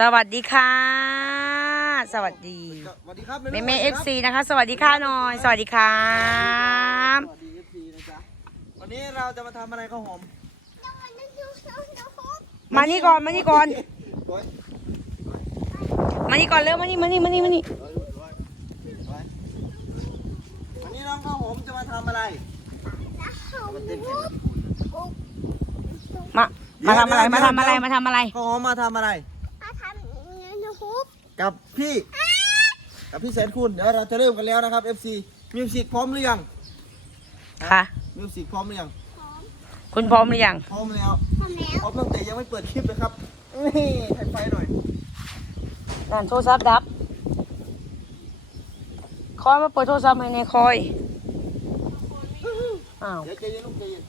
สวัสดีค่ะ สวัสดีสวัสดีครับเมเมเอฟซีนะคะ สวัสดีค่ะหน่อย สวัสดีครับสวัสดีเอฟซีนะจ๊ะวันนี้เราจะมาทำอะไรข้าวหอมมานี่ก่อนมานี่ก่อนโอ้ยมานี่ก่อนเร็วมานี่มานี่มานี่มานี่โอ้ยโอ้ยโอ้ยวันนี้น้องข้าวหอมจะมาทำอะไรมาเต้นแข่งกับพี่คุณมามาทำอะไรมาทำอะไรมาทำอะไรข้าวหอมมาทำอะไร กับพี่ กับพี่แสนคุณเดี๋ยวเราจะเริ่มกันแล้วนะครับ FC มิวสิกพร้อมหรือยังค่ะมิวสิกพร้อมหรือยังคุณพร้อมหรือยังพร้อมแล้วพร้อมตั้งแต่ยังไม่เปิดคลิปเลยครับนี่ให้ไฟหน่อยนั่นโทรศัพท์ดับ คอยมาเปิดโทรศัพท์ให้ในคอยอ้าวเดี๋ยวใจเย็นลูกใจเย็น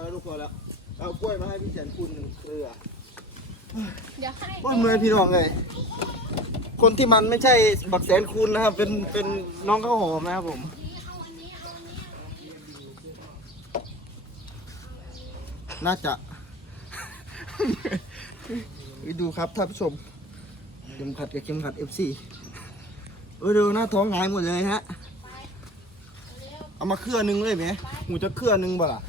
แล้วลูกพอแล้ว เอากล้วยมาให้พี่แสนคุณหนึ่งเครือเดี๋ยวให้ ว่าเมื่อยพี่น้องเลยคนที่มันไม่ใช่บักแสนคุณนะครับ เป็นเป็นน้องข้าวหอมนะครับผม น่าจะไปดูครับท่านผู้ชมข็มขัดกับเข็มขัด FC เออดูหน้าท้องหงายหมดเลยฮะ เอามาเครื่อหนึงเลยไหมหูจะเครื่อหนึงบ่ล่ะ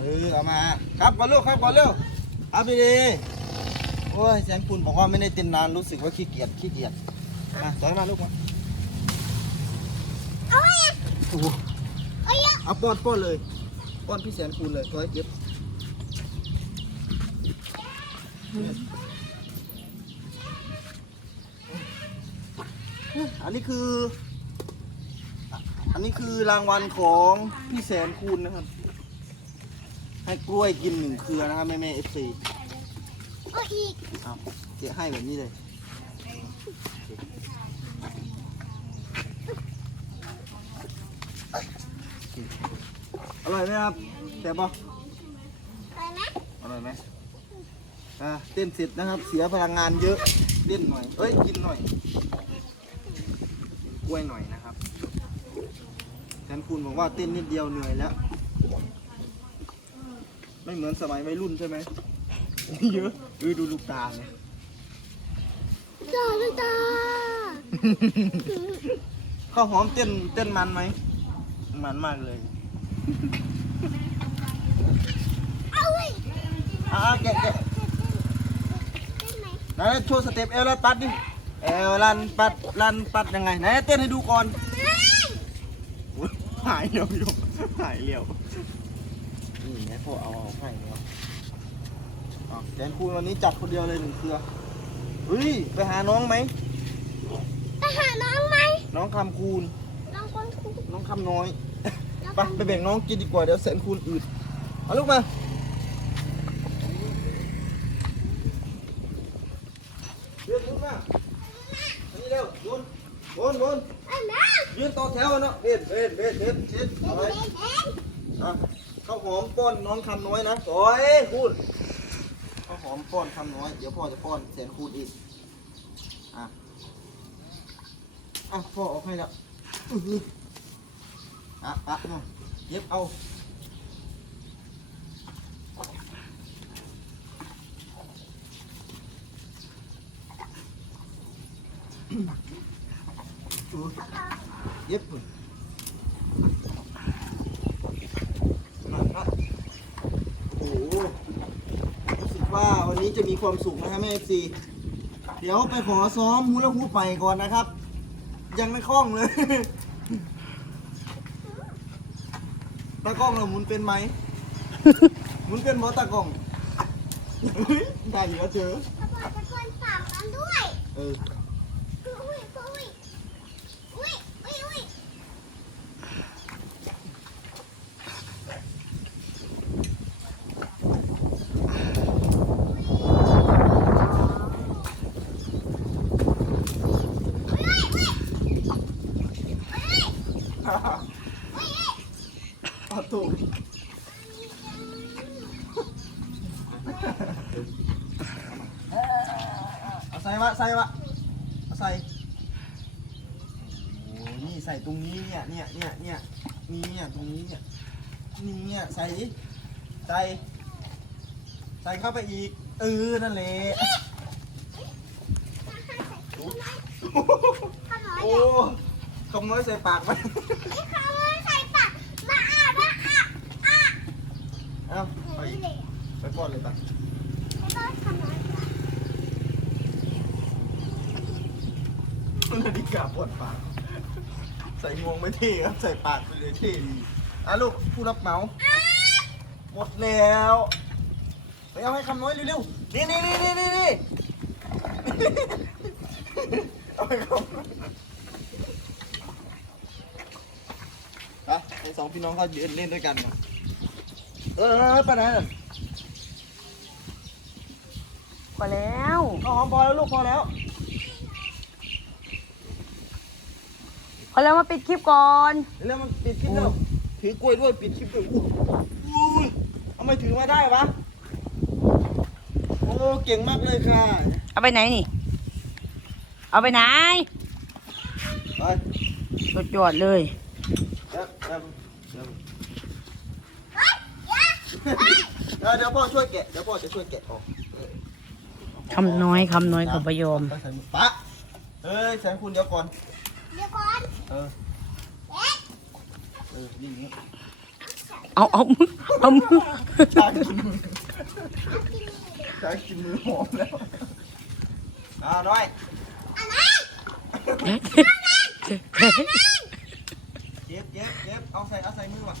เออเอามา ครับก่อนลูกครับก่อนเร็วครับดีๆโอ้ยแสงคุณบอกว่าไม่ได้เต้นนานรู้สึกว่าขี้เกียจขี้เกียจอะสอนมาลูกมาโอ้โหเอาป้อนป้อนเลยป้อนพี่แสนคุณเลยขอให้เก็บอันนี้คือ อันนี้คือรางวัลของพี่แสนคูณนะครับ ให้กล้วยกินหนึ่งเครือนะครับแม่แม่เอฟซีก็อีกเอาเจ๊ให้แบบนี้เลยอร่อยไหมครับแซ่บปะไปไหมอร่อยไหมอ่าเต้นเสร็จนะครับ เสียพลังงานเยอะเต้นหน่อย เอ้ยกินหน่อยกล้วยหน่อยนะครับแทนคุณบอกว่าเต้นนิดเดียวเหนื่อยแล้ว ไม่เหมือนสมัยวัยรุ่นใช่ไหม เยอะดูดูลูกตาเนี่ย ตาเลยตาข้าวหอมเต้นเต้นมันไหม มันมากเลยเอาเว้ยอ่าแกะแกะได้ไหมไหนโชว์สเต็ปเอลลันปัดดิ เอลลันปัดลันปัดยังไงไหนเต้นให้ดูก่อนอุ๊ยหายเร็วอยู่หายเร็ว นี่แม่พ่อเอาเอาให้เนาะอ๋อแกนคูณวันนี้จัดคนเดียวเลยหนึ่งเครือเฮ้ยไปหาน้องไหม ไปหาน้องไหมน้องคำคูณ น้องคนครูน้องคำน้อย น้องไปไปแบ่งน้องกินดีกว่าเดี๋ยวแสนคูณอืดเอาลูกมาเรียกลูกมาอันนี้เร็วบนบนบนอันน้องยืนต่อแถวเนาะเบ็ดเบ็ดเบ็ดเบ็ดเช็ดเอาไว้เด็กเด็กอะ ข้าวหอมป้อนน้องคำน้อยนะโอ้ยพูดข้าวหอมป้อนคำน้อย เดี๋ยวพ่อจะป้อนแสนคูณอีก อะ อะพ่อออกให้แล้วอือฮึอะอะเย็บเอาเย็บพุ่น มาครับโอ้โหรู้สึกว่าวันนี้จะมี ความสุขนะครับแม่เอฟซีเดี๋ยวไปขอซ้อมฮูลาฮูปใหม่ก่อนนะครับ ยังไม่คล่องเลย ตากล้องเราหมุนเป็นไหม หมุนเป็นบอตากล้องเฮ้ยได้อยู่แล้วเจอเขาบอกจะคนฝากกันด้วย เอออุ้ยอุ้ยอุ้ยอุ้ยอุ้ย เอาถูกเอาใส่วะใส่วะเอาใส่ โอ้นี่ใส่ตรงนี้เนี่ยเนี่ยเนี่ยเนี่ยนี่เนี่ยตรงนี้เนี่ยนี่เนี่ยใส่ดิใส่ใส่เข้าไปอีกเออนั่นแหละข้าวน้อยโอ้คำน้อยใส่ปากไปไม่ข้าวน้อยใส่ปากมาอะมาอะอะเอาไปนี่เลยไปป้อนเลยปะไม่ต้องข้าวน้อยนาฬิกาป้อนปาก ใส่งวงไม่เท่ครับ ใส่ปากไปเลยเท่ดีอะลูกผู้รับเหมา หมดแล้วไปเอาให้คำน้อยเร็วๆ นี่นี่นี่นี่นี่นี่เอาให้คำน้อยไปให้สองพี่น้องเขายืนเล่นด้วยกันนะเออเออไปไหนน่ะพอแล้วข้าวหอมพอแล้วลูกพอแล้ว พอแล้วมาปิดคลิปก่อน แล้วมันปิดคลิปแล้วถือกล้วยด้วยปิดคลิปด้วยอู้อู้ยเอาไม่ถือมาได้วะโอ้เก่งมากเลยค่ะเอาไปไหนนี่ เอาไปไหนไปสุดยอดเลย เดี๋ยวเดี๋ยวเดี๋ยวเดี๋ยวเดี๋ยวพ่อช่วยแกะเดี๋ยวพ่อจะช่วยแกะออกเออคำน้อยคำน้อยของประโยมไปใส่มือปะเอ้ยแสนคุณเดี๋ยวก่อนเดี๋ยวก่อนเออ เอ๊ะเออนี่อย่างนี้เอาเอามือเอามือชากินมือชากินมือหอมแล้วอ่าน้อยอะไรเจ็บเจ็บเจ็บเอาใส่เอาใส่มือว่ะ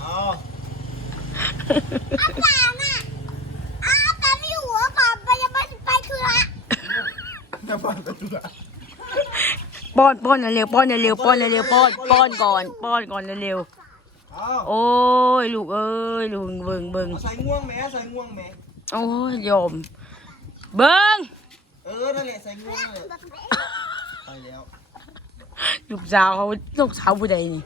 เอาอาปากน่ะอาปากไม่หัวปากไปจะไปไปธุระ จะฟังกันดูละ ป้อนป้อนเร็วๆป้อนเร็วๆป้อนเร็วๆป้อนป้อนก่อน ป้อนก่อนเร็วเอาๆโอ้ยลูกเอ้ยลูกเบิ่งเบิ่งเอาใส่ง่วงแม่ใส่ง่วงแม่โอ้ยโยมเบิ่งเออนั่นแหละใส่ง่วงนั่นแหละไปแล้วลูกสาวเขาลูกสาวผู้ใดนี่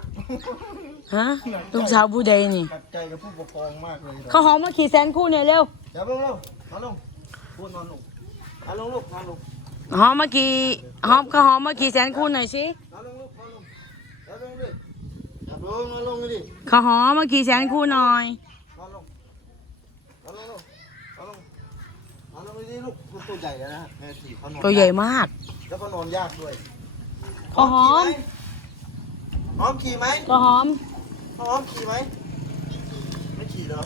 ฮะลูกสาวผู้ใดนี่ขัดใจกับผู้ปกครองมากเลยเขาหอมมาขี่แสนคู่เนี่ยเร็วเดี๋ยวลงเร็วนอนลงพูดนอนลงนอนลงลูกนอนลง หอมมาขี่หอมเขาหอมมาขี่แสนคู่หน่อยสินอนลงลูกนอนลงนอนลงดิจับลงนอนลงดิเขาหอมมาขี่แสนคู่หน่อยนอนลงนอนลงลูกนอนลงนอนลงดิลูกตัวใหญ่แล้วนะแม่สี่เขานอนตัวใหญ่มาก แล้วก็นอนยากด้วยเขาหอมหอมขี่ไหมก็หอมหอมขี่ไหมไม่ขี่เหรอ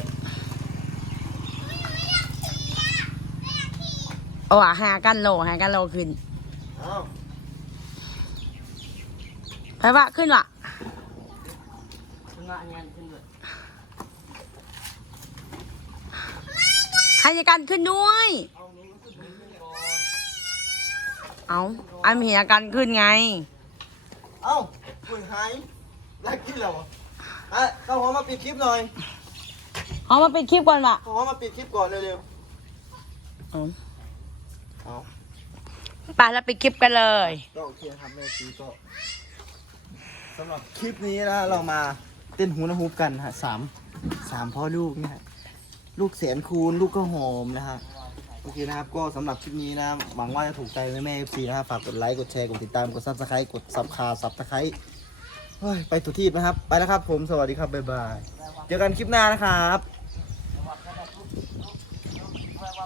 เอาอะหากันโลหากันโลขึ้นเอ้าไปวะขึ้นวะใครจะกันขึ้นด้วยเอาหนูขึ้นไปนี่ก่อนเอาอันมีอาการขึ้นไง เอ้าคุยหายได้กินแล้วเหรอเอ้ยเข้าหอมมาปิดคลิปหน่อยเอามาปิดคลิปก่อนวะเข้าหอมมาปิดคลิปก่อนเร็วเอาๆ เอาไปแล้วปิดคลิปกันเลย ก็โอเคครับแม่ซีก็สำหรับคลิปนี้นะเรามาเต้นฮูนาฮูปกันฮะสามสามพ่อลูกเนี่ยฮะลูกแสนคูณลูกก็หอมนะฮะโอเคนะครับก็สำหรับคลิปนี้นะหวังว่าจะถูกใจแม่แม่ซีนะครับฝากกดไลค์กดแชร์กดติดตามกดซับสไครต์กดซับคาซับตะไคร้เฮ้ยไปถูกที่นะครับ ไปแล้วครับผมสวัสดีครับบ๊ายบายเจอกันคลิปหน้านะครับ